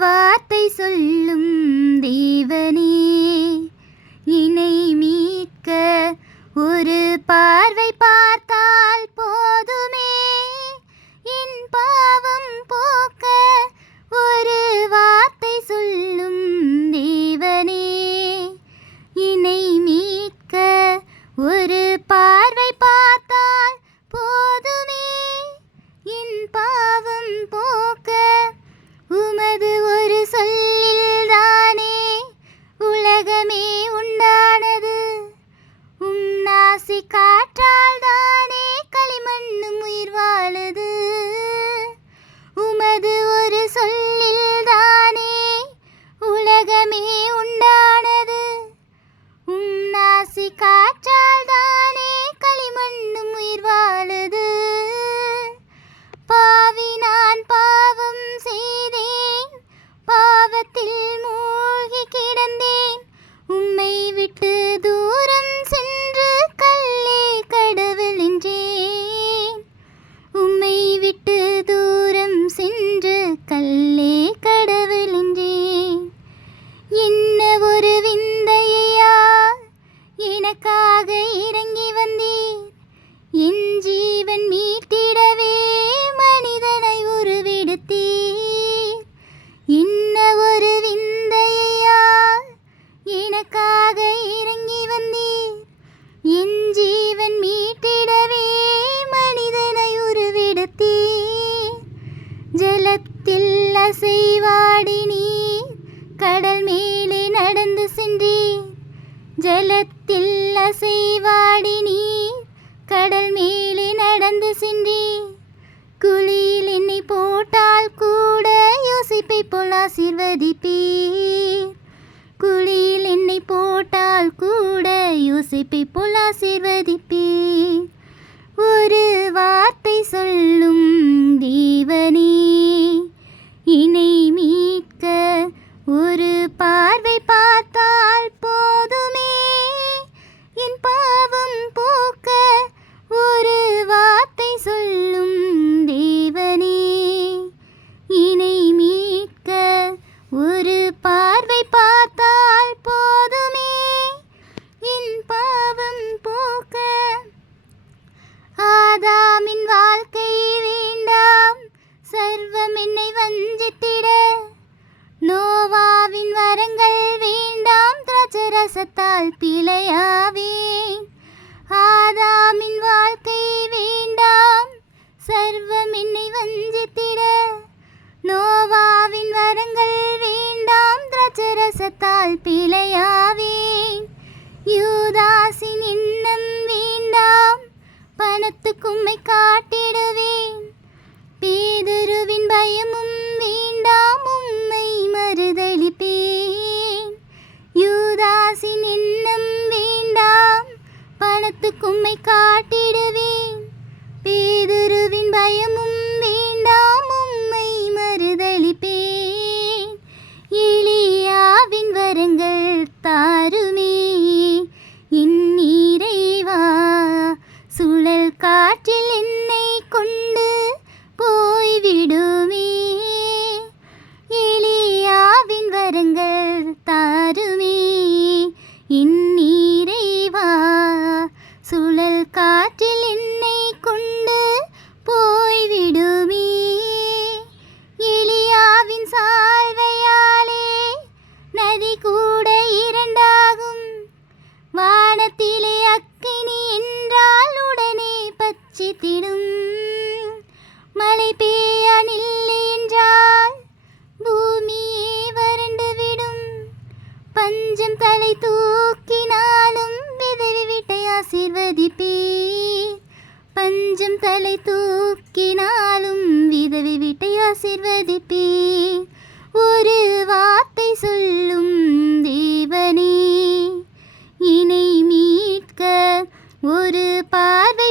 வார்த்தை சொல்லும் தேவனே, என்னை மீட்க ஒரு பார்வை பார்த்தால் போதுமே. என் பாவம் போக்க ஒரு வார்த்தை சொல்லும் தேவனே, என்னை மீட்க ஒரு பார்வை பார்த்தால் போதுமே. என் பாவம் போக்க உமது ஒரு சொல்லில் தானே உலகமே உண்டானது. நாசி காற்றால் தானே களிமண்ணும் உயிர் வாழுது. உமது ஒரு சொல்லில் தானே உலகமே உண்டானது. நாசி காற்றால் தானே களிமண்ணும் உயிர் வாழுது. பாவி நான் பாவம் செய்தேன், பாவத்தில் மூழ்கி கிடந்தேன். உம்மை விட்டு தூரம் சென்று கல்லே கடவுள் என்றேன். உம்மை விட்டு தூரம் சென்று கல்லே கடவுள் என்றேன். என்ன ஒரு விந்தையா, எனக்காக இறங்கி வந்தீர். என் ஜீவன் மீட்டிடவே மனிதனை உருவெடுத்தீர். என்ன ஒரு விந்தையா, எனக்காக இறங்கி வந்தீர். என் ஜீவன் மீட்டிடவே மனிதனை உருவெடுத்தீர். ஜலத்தில் அசைவாடினீர், கடல் மேலே நடந்து சென்றீர். ஜலத்தில் அசைவாடினீர், கடல் மேலே நடந்து சென்றீர். குழியில் என்னை போட்டால் கூட யோசிப்பை போல் ஆசீர்வதிப்பீர். குழியில் என்னை போட்டால் கூட யோசிப்பை போல் ஆசீர்வதிப்பீர். ஒரு வார்த்தை சொல்லும் தேவனே, என்னை மீட்க ஒரு பார்வை பார்த்தால் போதுமே. என் பாவம் போக்க ஒரு வார்த்தை சொல்லும் தேவனே, என்னை மீட்க ஒரு பார்வை பார்த்தால் போதுமே. என் பாவம் போக்க ஆதாமின் வாழ்க்கை வேண்டாம், சர்வம் என்னை வஞ்சித்திட. நோவாவின் வரங்கள் வேண்டாம், திராட்சரசத்தால் பிழையாவேன். ஆதாமின் வாழ்க்கை வேண்டாம், சர்வம் என்னை வஞ்சித்திட. நோவாவின் வரங்கள் வேண்டாம், திராட்சரசத்தால் பிழையாவேன். யூதாசின் எண்ணம் வேண்டாம், பணத்துக்கும்மை காட்டிடுவேன். பேதுருவின் பயமும் வேண்டாம், உம்மை மறுதலிப்பேன். யூதாசின் எண்ணம் வேண்டாம், பணத்துக்கும்மை காட்டிடுவேன். பேதுருவின் பயமும் வேண்டாம், உம்மை மறுதலிப்பேன். எலியாவின் வரங்கள் தாருமே என் இறைவா, சுழல் காற்றில் என்னை கொண்டு போய்விடுமே. எலியாவின் வரங்கள் தாருமே என் இறைவா, சுழல் காற்றில் என்னை கொண்டு போய்விடுமே. எலியாவின் சால்வையாலே நதி கூட இரண்டாகும். வானத்திலே அக்கினி என்றால் உடனே பட்சித்திடும். மழை பெய்யானில்லை என்றால் பூமியே வறண்டுவிடும். பஞ்சம் தலை தூக்கினாலும் விதவி வீட்டை ஆசீர்வதிப்பீர். பஞ்சம் தலை தூக்கினாலும் விதவி வீட்டை ஆசீர்வதிப்பீர். ஒரு வார்த்தை சொல்லும் தேவனே, என்னை மீட்க ஒரு பார்வை